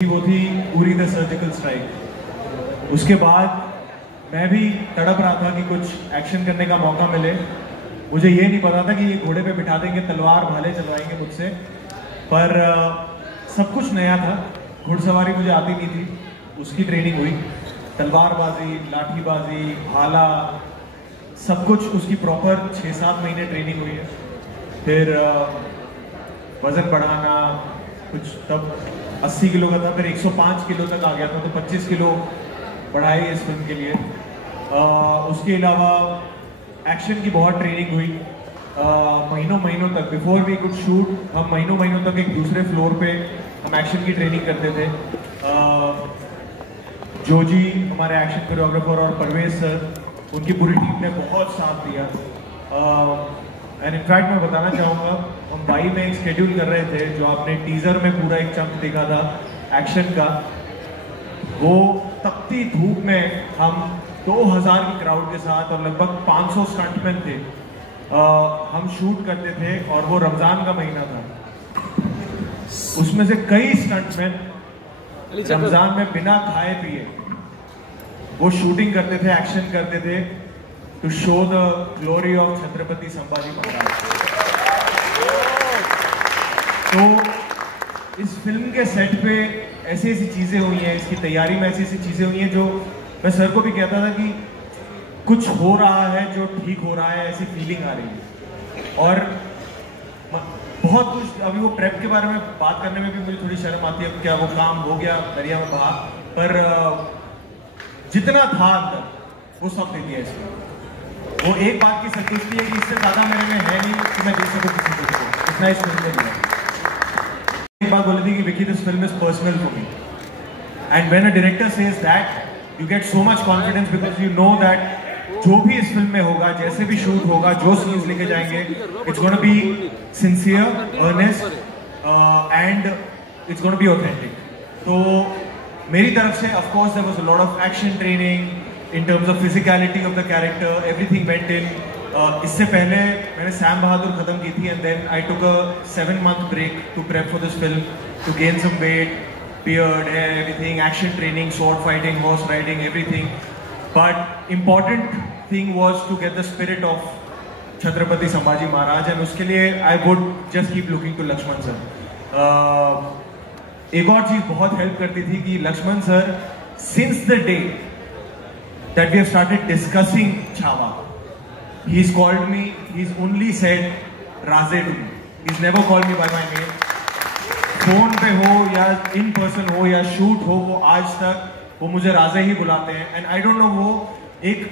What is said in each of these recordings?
वो थी Uri the surgical strike. उसके बाद मैं भी तड़प रहा था कि कुछ एक्शन करने का मौका मिले। मुझे ये नहीं पता था कि ये घोड़े पे बिठा देंगे, तलवार भाले चलवाएंगे मुझसे, पर सब कुछ नया था। घुड़सवारी मुझे आती नहीं थी, उसकी ट्रेनिंग हुई। तलवारबाजी, लाठीबाजी, भाला, सब कुछ उसकी प्रॉपर 6-7 महीने ट्रेनिंग हुई है। फिर वजन बढ़ाना, कुछ तब 80 किलो का था, फिर 105 किलो तक आ गया था, तो 25 किलो बढ़ाई इस फिल्म के लिए। उसके अलावा एक्शन की बहुत ट्रेनिंग हुई। महीनों तक बिफोर वी कुड शूट हम महीनों तक एक दूसरे फ्लोर पे हम एक्शन की ट्रेनिंग करते थे। जोजी हमारे एक्शन कोरियोग्राफर और परवेज सर, उनकी पूरी टीम ने बहुत साथ दिया। एंड इनफैक्ट मैं बताना चाहूँगा, हम बाई में एक स्केड्यूल कर रहे थे, जो आपने टीजर में पूरा एक चंक देखा था एक्शन का। वो तपती धूप में हम 2000 की क्राउड के साथ और लगभग 500 स्टंटमैन थे, हम शूट करते थे। और वो रमजान का महीना था, उसमें से कई स्टंटमैन रमजान में बिना खाए पिए वो शूटिंग करते थे, एक्शन करते थे, to show the glory of Chhatrapati Sambhaji Maharaj. तो इस फिल्म के सेट पे ऐसी चीजें हुई हैं, इसकी तैयारी में ऐसी चीजें हुई हैं जो मैं सर को भी कहता था कि कुछ हो रहा है जो ठीक हो रहा है, ऐसी फीलिंग आ रही है। और बहुत कुछ, अभी वो प्रेप के बारे में बात करने में भी मुझे थोड़ी शर्म आती है, क्या वो काम हो गया दरिया में बहा, पर जितना था अंदर वो सब दे दिया इसमें। वो एक बात की संतुष्टि है कि इससे ज्यादा मेरे में है नहीं कि मैं दे सकूं किसी को, इतना इस फिल्म में दिया। एक बात बोली थी कि Vicky, this film is personal for me, and when a director says that, you get so much confidence, because you know that जो भी इस फिल्म में होगा, जैसे भी शूट होगा, जो सीन्स लेके जाएंगे, it's gonna be sincere, earnest, and it's gonna be authentic. तो मेरी तरफ से of course there was a lot of action training in terms of physicality of the character, everything went in. इससे पहले मैंने सैम बहादुर खत्म की थी, and then I took a 7-month break to prep for this film, to gain some weight, beard, hair, everything, action training, sword fighting, horse riding, everything. But important thing was to get the spirit of Chhatrapati Sambhaji Maharaj, and उसके लिए I would just keep looking to Lakshman sir. एक और चीज बहुत help करती थी कि Laxman sir, since the day that we have started discussing Chhaava, he's called me, he's only said Raze to me. He's never called me by my name. Phone पे हो या इन पर्सन हो या शूट हो, वो आज तक वो मुझे राजे ही बुलाते हैं। एंड आई डोंट नो, वो एक,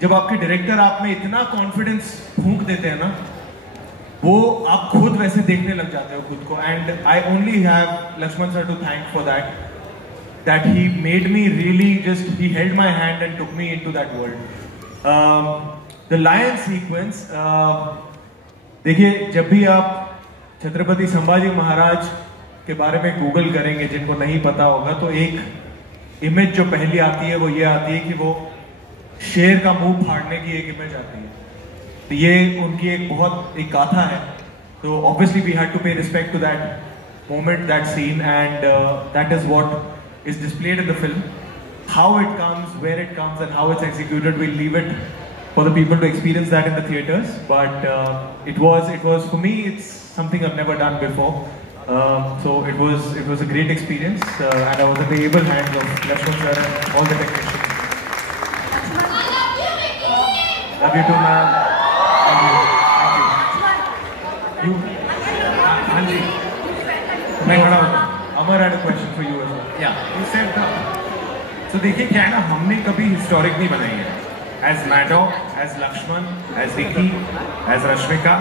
जब आपके डायरेक्टर आप में इतना कॉन्फिडेंस फूंक देते हैं ना, वो आप खुद वैसे देखने लग जाते हो खुद को। And I only have Laxman sir to thank for that he made me really just, he held my hand and took me into that world. The lion sequence, देखिए, जब भी आप छत्रपति संभाजी महाराज के बारे में गूगल करेंगे, जिनको नहीं पता होगा, तो एक इमेज जो पहली आती है वो ये आती है कि वो शेर का मुंह फाड़ने की एक इमेज आती है। तो ये उनकी एक बहुत एक गाथा है। तो obviously we had to pay respect to that moment, that scene, and that is what is displayed in the film. How it comes, where it comes, and how it's executed, we leave it for the people to experience that in the theatres. But it was for me, it's something I have never done before. So it was a great experience, and I was at the able hands of Lakshman sir and all the technicians. Love you too, ma'am. Thank you. Hanji. Amar had a question for you as well. Yeah, you said so देखिए क्या है ना, हमने कभी historic नहीं बनाई है. As Maddock, as Lakshman, as Vicky, as Rashmika,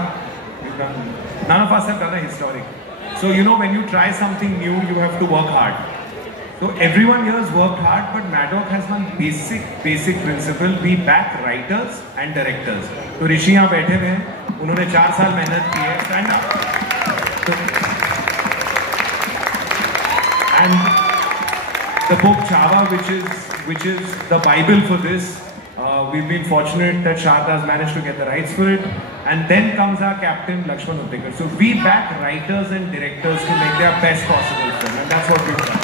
none of us have done a historic. So you know, when you try something new, you have to work hard. So everyone here has worked hard, but Maddock has one basic principle: we back writers and directors. तो ऋषि यहाँ बैठे हुए हैं, उन्होंने 4 साल मेहनत की है, stand up. And the book Chhaava, which is the Bible for this. We've been fortunate that Sharda has managed to get the rights for it, and then comes our captain Lakshman Uttekar. So we back writers and directors to make their best possible film, and that's what we've done.